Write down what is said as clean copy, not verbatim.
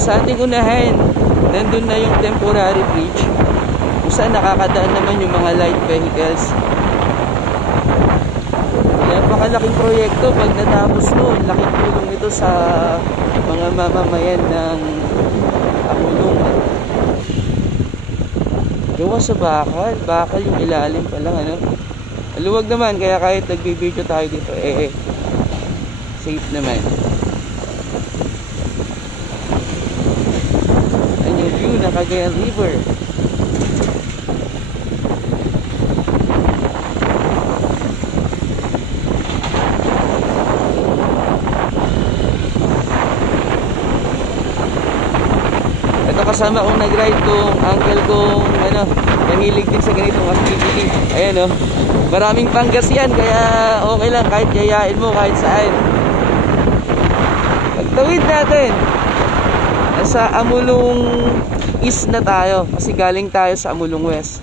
sa ating unahan, nandun na yung temporary bridge kung saan nakakadaan naman yung mga light vehicles. Napakalaking proyekto. Pag natapos mo, laking tulong ito sa mga mamamayan ng Amulong. Gawa sa bakal. Bakal yung ilalim pa lang, ano. Maluwag naman, kaya kahit nagbibideo tayo dito, safe naman. Ayan yung view ng Cagayan River. Ito kasama kong nag-ride kong uncle kong ano, mahilig din sa ganitong activity. Ayan, oh. Maraming panggas yan, kaya okay lang kahit yayain mo kahit saan. Pagtawid natin, nasa Amulong East na tayo kasi galing tayo sa Amulong West.